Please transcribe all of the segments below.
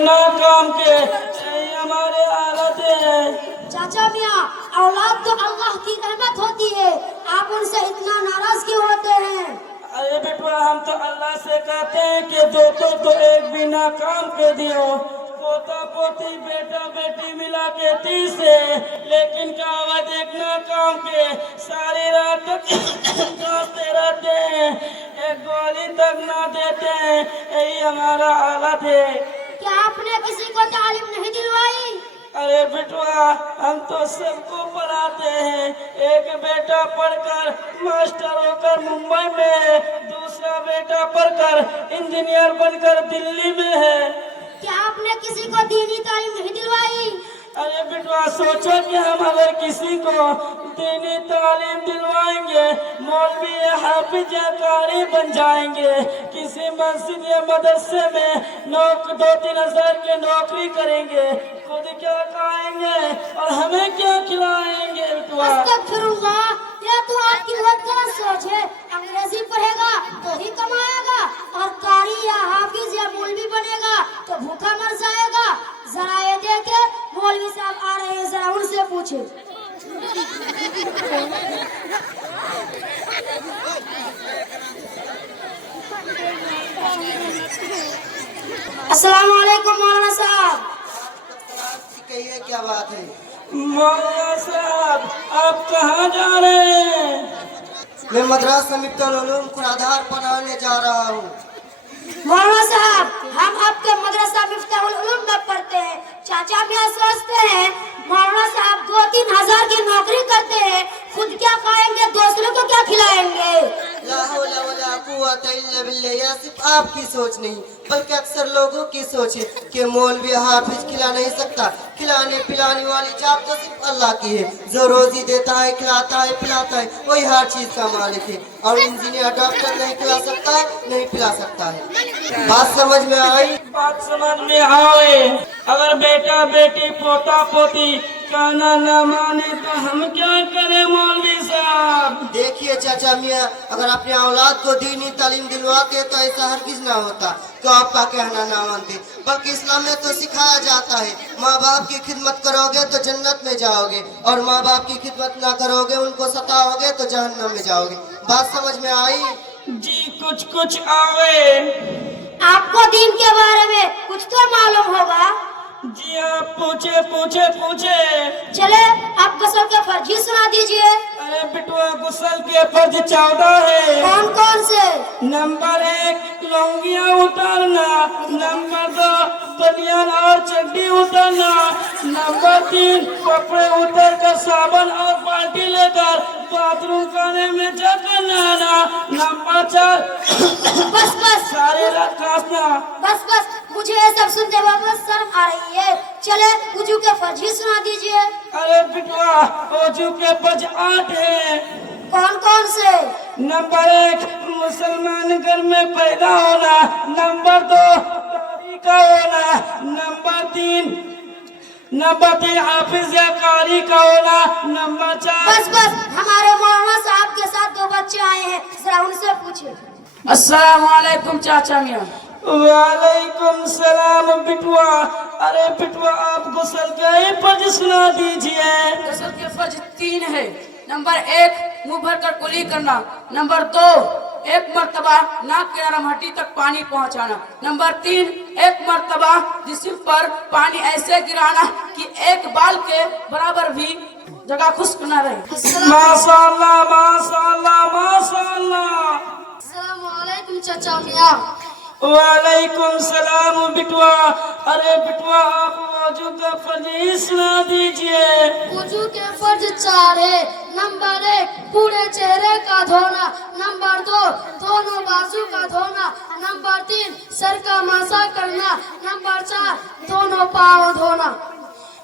नाकाम के यही हमारे हालत है। चाचा मियाँ, औलाद तो अल्लाह की रहमत होती है, आप उनसे इतना नाराज क्यों होते हैं? अरे बेटवा, हम तो अल्लाह से कहते हैं कि दो तो एक भी नाकाम के दियो, पोता पोती बेटा बेटी मिला के 30 है, लेकिन कहावत एक नाकाम के सारी रात कांपते रहते हैं, एक गोली तक ना देते हैं। यही हमारा हालत है। क्या आपने किसी को तालीम नहीं दिलवाई? अरे बेटवा, हम तो सबको पढ़ाते हैं। एक बेटा पढ़कर मास्टर होकर मुंबई में है, दूसरा बेटा पढ़कर इंजीनियर बनकर दिल्ली में है। क्या आपने किसी को दीनी तालीम नहीं दिलवाई? अरे बेटवा, सोचो कि हम अगर किसी को दीनी तालीम दिलवाएंगे, मौलवी या हाफिज या कारी बन जाएंगे, किसी मस्जिद या मदरसे में 2-3 हज़ार की नौकरी करेंगे, खुद क्या खाएंगे और हमें क्या खिलाएंगे? बेटवा, अस्तगफिरुल्लाह, यह तो आपकी बहुत गलत सोच है। अंग्रेजी पढ़ेगा तो ही कमाएगा, और कारी या हाफिज या मौलवी बनेगा तो भूखा मर जाएगा। जरा ये देखे, मौलवी साहब आ रहे हैं, जरा उनसे पूछे। अस्सलाम वालेकुम मौलाना साहब। कहिए, क्या बात है? मौलाना साहब, आप कहाँ जा रहे हैं? मैं मद्रास मिफ्ताहुल उलूम कुराधार पढ़ाने जा रहा हूँ। मौलाना साहब, हम आपके मदरसा मिफ्ताहुल उलूम में पढ़ते हैं। चाचा मियाँ सोचते हैं मौलाना साहब 2-3 हज़ार की नौकरी करते हैं, खुद क्या खाएंगे, दूसरों को क्या खिलाएंगे? ला हौला वला कुव्वता इल्ला बिल्लाह। यह सिर्फ आपकी सोच नहीं, बल्कि अक्सर लोगों की सोच है कि मौलवी हाफिज खिला नहीं सकता। खिलाने पिलाने वाली जात तो सिर्फ अल्लाह की है, जो रोजी देता है, खिलाता है, पिलाता है, वही हर चीज का मालिक है। और इंजीनियर डॉक्टर नहीं खिला सकता, नहीं पिला सकता है। बात समझ में आई? बात समझ में आए। अगर बेटा बेटी पोता पोती कहना न माने तो हम क्या करें मौलवी साहब? देखिए चाचा मियाँ, अगर अपने औलाद को दीनी तालीम दिलवाते तो ऐसा हरगिज ना होता कि आपका कहना ना मानते। बल्कि इस्लाम में तो सिखाया जाता है, माँ बाप की खिदमत करोगे तो जन्नत में जाओगे, और माँ बाप की खिदमत ना करोगे, उनको सताओगे तो जहन्नम में जाओगे। बात समझ में आई? जी, कुछ आवे। आपको दीन के बारे में कुछ तो मालूम होगा। जी, आप पूछे। चले, आप गसल के फर्ज ही सुना दीजिए। अरे बिटवा, गुस्ल के फर्ज 14 है। कौन कौन से? नंबर 1 लौंगिया उतारना, नंबर 2 बनियान और चड्डी उतारना, नंबर 3 कपड़े उतर कर साबुन और बाल्टी लेकर बाथरूम खाने में जाकर नहाना, नंबर 4 बस सारे रात खांसना। बस, मुझे ये सब सुनते हुए बस शर्म आ रही है। चले, वुजू के फर्ज ही सुना दीजिए। अरे बिटवा, वजू के फर्ज 8 है। कौन कौन से? नंबर 1 मुसलमान घर में पैदा होना, नंबर 2 कारी का होना, नंबर 3 हाफिज या कारी का होना, नंबर 4। बस, हमारे मौलाना साहब के साथ 2 बच्चे आए हैं, जरा उनसे पूछे। अस्सलाम वालेकुम चाचा मियाँ। वालेकुम सलाम बिटवा। अरे बिटवा, आप गुस्ल के फर्ज सुना दीजिए। गसल के फर्ज 3 है। नंबर 1 मुंह भर कर कुली करना, नंबर 2 एक मर्तबा नाक के नरम हड्डी तक पानी पहुंचाना, नंबर 3 एक मर्तबा जिस्म पर पानी ऐसे गिराना कि एक बाल के बराबर भी जगह खुश्क न रहे। माशाअल्लाह माशाअल्लाह माशाअल्लाह। अस्सलाम वालेकुम चाचा मियाँ। वालेकुम सलाम बिटवा। अरे बिटवा, आप वजू का फर्ज ही सुना दीजिए। वुजू के फर्ज 4 है। नंबर 1 पूरे चेहरे का धोना, नंबर 2 दोनों बाजू का धोना, नंबर 3 सर का मासा करना, नंबर 4 दोनों पाँव धोना।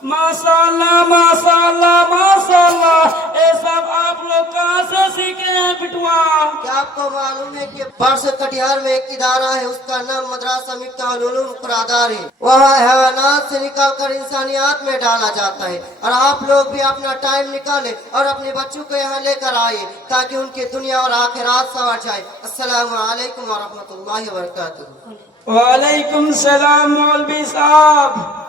माशाअल्लाह माशाअल्लाह माशाअल्लाह। ये सब आप लोग कहाँ से सीखे हैं बिटवा? क्या आपको मालूम है कि परस कटिहार में एक इदारा है, उसका नाम मद्रासा मिफ्ताहुल उलूम कुराधार है। वहाँ हैवानात से निकाल कर इंसानियात में डाला जाता है। और आप लोग भी अपना टाइम निकालें और अपने बच्चों को यहाँ लेकर आइए, ताकि उनकी दुनिया और आखिरात संवर जाए। अस्सलामु अलैकुम व रहमतुल्लाहि व बरकातुहू। वालेकुम सलाम मौलवी साहब।